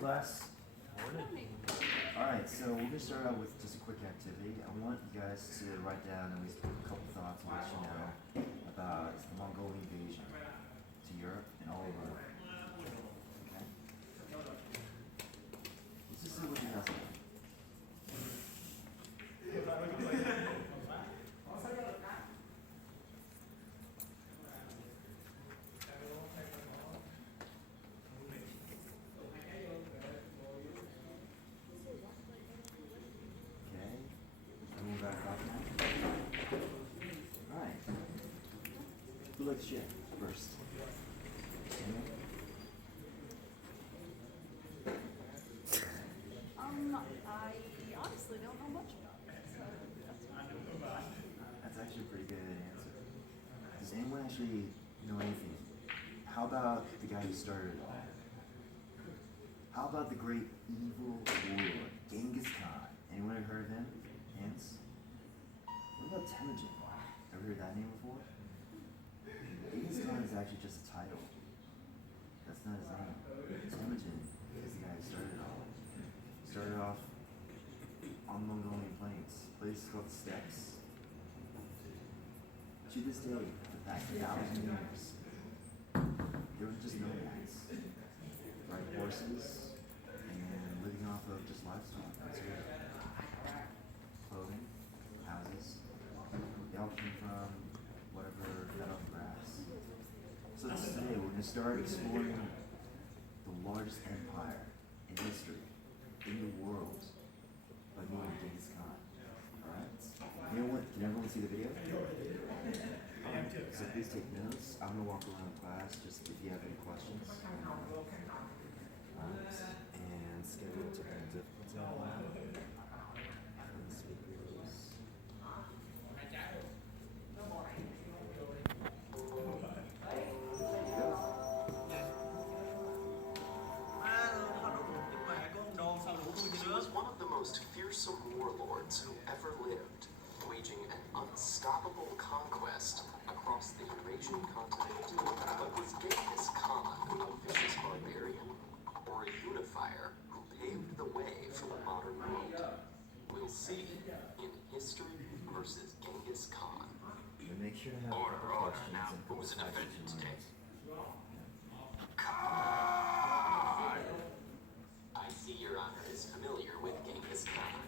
Morning, class. Morning. Alright, so we're gonna start out with just a quick activity. I want you guys to write down at least a couple thoughts on what you know about the Mongolian invasion to Europe and all over. Okay? Let's just see what you guys know. Okay? Move back up now. Alright. Who'd like to share first? Anyone? I honestly don't know much about it, so that's fine. That's actually a pretty good answer. Does anyone actually know anything? How about the guy who started it all? How about the great evil warlord, Genghis Khan? Anyone ever heard of him? Hands? What about Temujin? Ever heard that name before? Genghis Khan is actually just a title. That's not his name. Temujin is the guy who started it all. Started off on the Mongolian plains, a place called the Steppes. To this day, for the past 1,000 years, they were just nomads, riding horses and living off of just livestock. That's it. Clothing, houses, they all came from whatever fed on grass. So today we're going to start exploring the largest empire in history, in the world, by meeting Genghis Khan. Alright? Can everyone see the video? So please take notes. I'm going to walk around class just if you have any questions. And schedule technical difficulty. And speakers. He was one of the most fearsome warlords who ever lived, waging an unstoppable conquest across the Eurasian continent. But was Genghis Khan a vicious barbarian, or a unifier who paved the way for the modern world? We'll see in History versus Genghis Khan. And make sure to have a couple questions Now, and couple who's an slides offended if you today? want. I see Your Honor is familiar with Genghis Khan,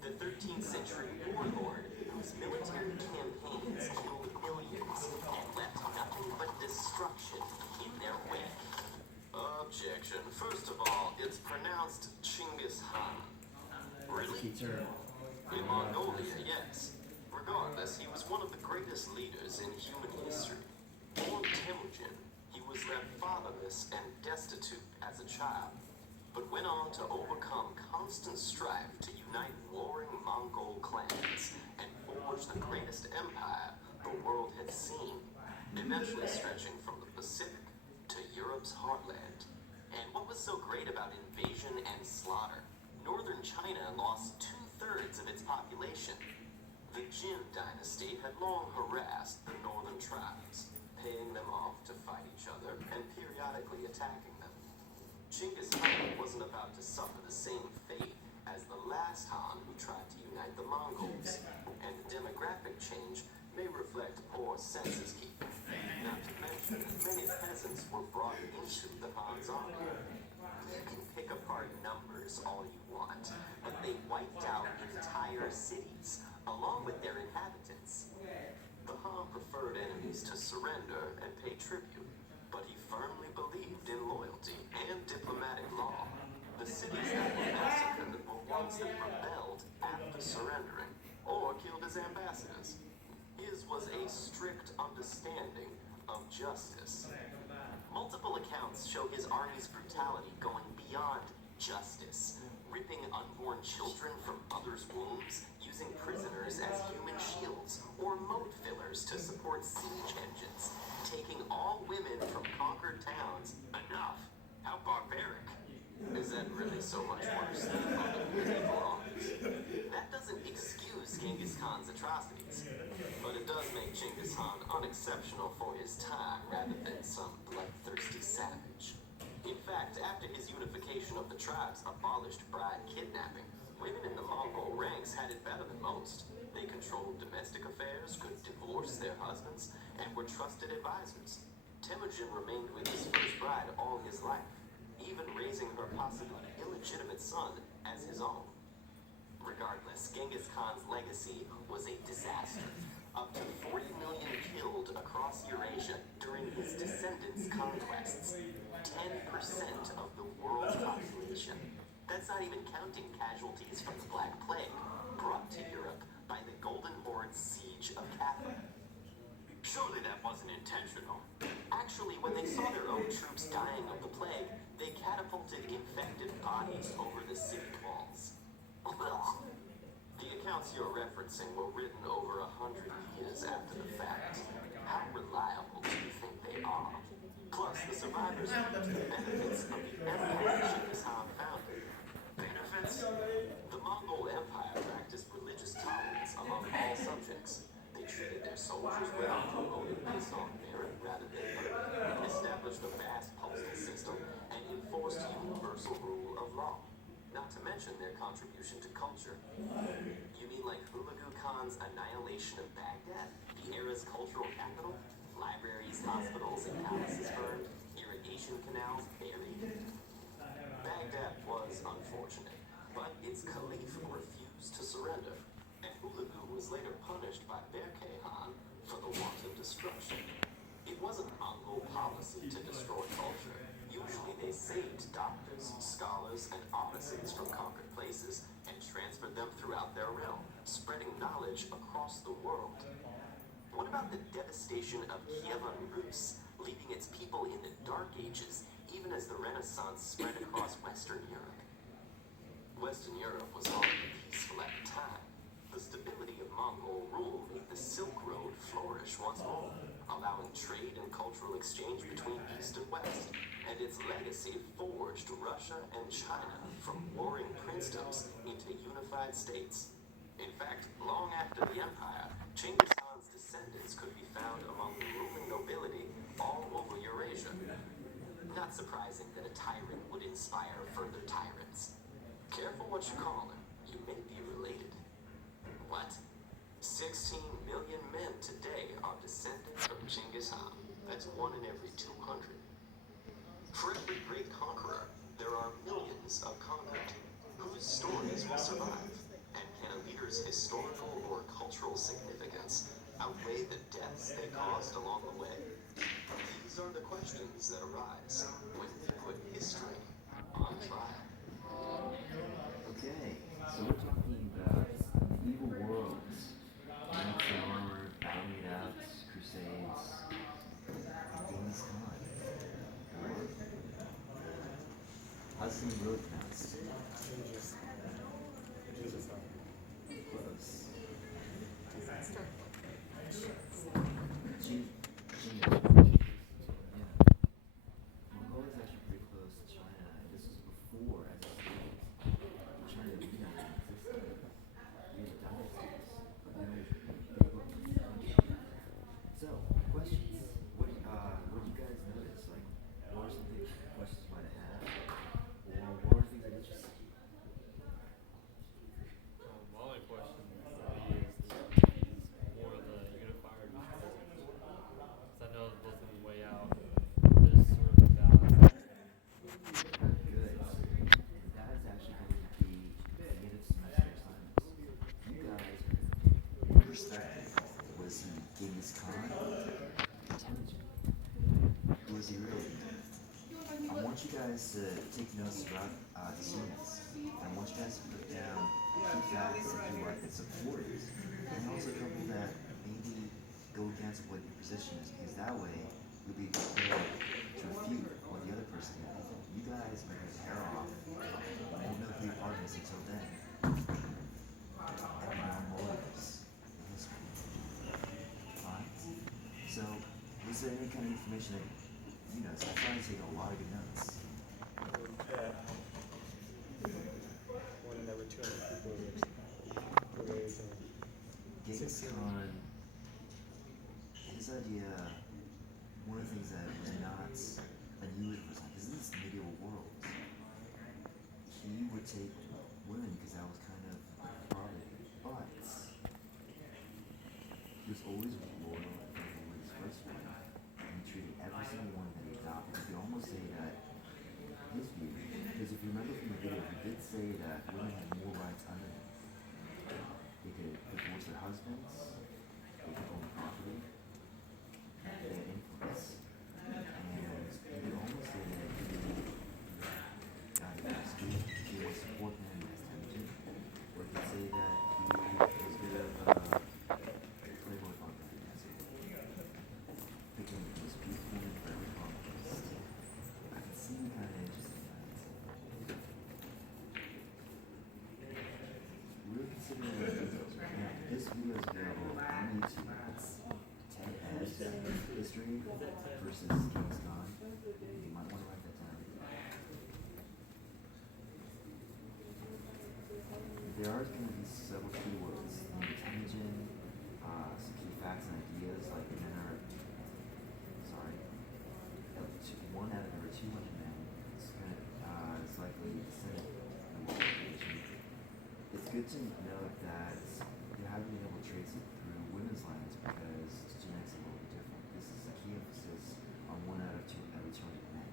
the 13th century warlord whose military campaigns killed millions and left nothing but destruction in their wake. Objection. First of all, it's pronounced Chinggis Khan. Really? Teacher. In Mongolia, yes. Regardless, he was one of the greatest leaders in human history. Born Temujin, he was left fatherless and destitute as a child, but went on to overcome constant strife to unite warring Mongol clans and forge the greatest empire the world had seen, eventually stretching from the Pacific to Europe's heartland. And what was so great about invasion and slaughter? Northern China lost 2/3 of its population. The Jin dynasty had long harassed the northern tribes, paying them off to fight each other and periodically attacking them. Genghis Khan wasn't about to suffer the same fate as the last Han who tried to unite the Mongols, and the demographic change may reflect poor census keeping, not to mention that many peasants were brought into the Han's army. You can pick apart numbers all you want, but they wiped out entire cities, along with their inhabitants. The Han preferred enemies to surrender and pay tribute, but he firmly believed in loyalty and diplomatic law. The cities that were massacred were ones that rebelled after surrendering, or killed his ambassadors. His was a strict understanding of justice. Multiple accounts show his army's brutality going beyond justice, ripping unborn children from others' wombs, using prisoners as human shields, or moat fillers to support siege engines, taking all women from conquered towns. Enough! How barbaric! Is that really so much worse than other medieval armies? That doesn't excuse Genghis Khan's atrocities, but it does make Genghis Khan unexceptional for his time rather than some bloodthirsty savage. In fact, after his unification of the tribe, most. They controlled domestic affairs, could divorce their husbands, and were trusted advisors. Temujin remained with his first bride all his life, even raising her possibly illegitimate son as his own. Regardless, Genghis Khan's legacy was a disaster. Up to 40 million killed across Eurasia during his descendants' conquests. 10% of the world's population. That's not even counting casualties from the Black Plague, brought to Europe by the Golden Horde's siege of Cathar. Surely that wasn't intentional. Actually, when they saw their own troops dying of the plague, they catapulted infected bodies over the city walls. The accounts you're referencing were written over 100 years after the fact. How reliable do you think they are? Plus, the survivors reaped the benefits of the empire Genghis Khan founded. Benefits? The Mongol Empire practiced religious tolerance among all subjects. They treated their soldiers well, voted based on merit rather than birth, established a vast postal system, and enforced universal rule of law. Not to mention their contribution to culture. You mean like Hulagu Khan's annihilation of Baghdad, the era's cultural capital? Libraries, hospitals, and palaces burned, irrigation canals buried. Baghdad was unfortunate, but its caliph refused to surrender, and Hulagu was later punished by Berke Khan for the wanton destruction. It wasn't Mongol policy to destroy culture. Usually they saved doctors, scholars, and artisans from conquered places and transferred them throughout their realm, spreading knowledge across the world. What about the devastation of Kievan Rus, leaving its people in the Dark Ages, even as the Renaissance spread across Western Europe? Western Europe was already peaceful at the time. The stability of Mongol rule made the Silk Road flourish once more, allowing trade and cultural exchange between East and West, and its legacy forged Russia and China from warring princedoms into unified states. In fact, long after the empire, Genghis Khan's descendants could be found among the ruling nobility all over Eurasia. Not surprising that a tyrant would inspire further tyrants. Careful what you call him, you may be related. What? 16 million men today are descended from Genghis Khan. That's 1 in every 200. For every great conqueror, there are millions of conquered, whose stories will survive. And can a leader's historical or cultural significance outweigh the deaths they caused along the way? These are the questions that arise when we put history on trial. Okay, so we're talking about evil worlds. Knights in armor, battling it out, crusades, and Genghis Khan. How's the road pronounced? Close. Mongolia is actually pretty close to China, and this was before, as a state, China really existed. We had dynasties, but then they looked country. So, questions. What do you guys notice? Like, what are some things, questions you might have? Or what are things that interest you? My only question really is more of the unifier because I know both of them way out. There's sort of a balance. Good. That is actually going to be the end of semester assignments. You guys are going to pick your perspective. Was he Genghis Khan? Temujin? Who was he really? I want you guys to take notes throughout these units. I want you guys to put down key facts that you like that support it, and also a couple that maybe go against what your position is, because that way you'll be prepared to refute what the other person is. You guys are going to pair off. I won't know who your partner is until then. And our motives in history. Alright? So, is there any kind of information that you know? So I'm trying to take a lot of good notes. One in every 200 people is Genghis Khan, his idea, one of the things that was not unusual for his time, because this is medieval world, he would take women because that was kind of prerogative. But was always loyal from his first one, and he treated every single one that he adopted. You could almost say that his view, because if you remember from the video, he did say that women had more rights under him. They could divorce their husbands, they could own property, they had influence, and you could almost say that he got a street, he would support them as tempted, or you could say that he was good at Playboy fun dancing, picking his peace woman for every conquest. I can see him kind of interested in that. We're considering those videos right now. This video is available on YouTube. It's Ted S. History versus King's Con. You might want to write that down. There are going to be several keywords. Tension, some key facts and ideas like men are, sorry, one out of every 200 men is likely descendant from a population. It's good to note that you haven't been able to trace it through women's lines because genetics is a little bit different. This is a key emphasis on one out of every 200 men.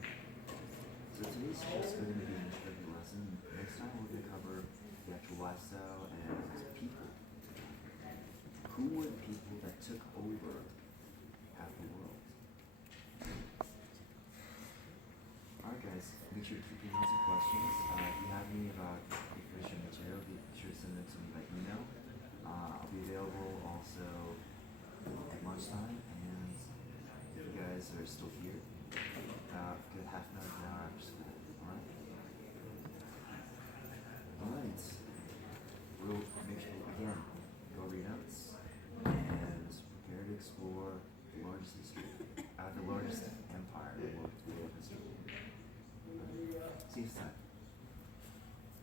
Okay. So today's just going to be an introductory lesson. Next time we're going to cover the actual lifestyle and people. Who were the people that took over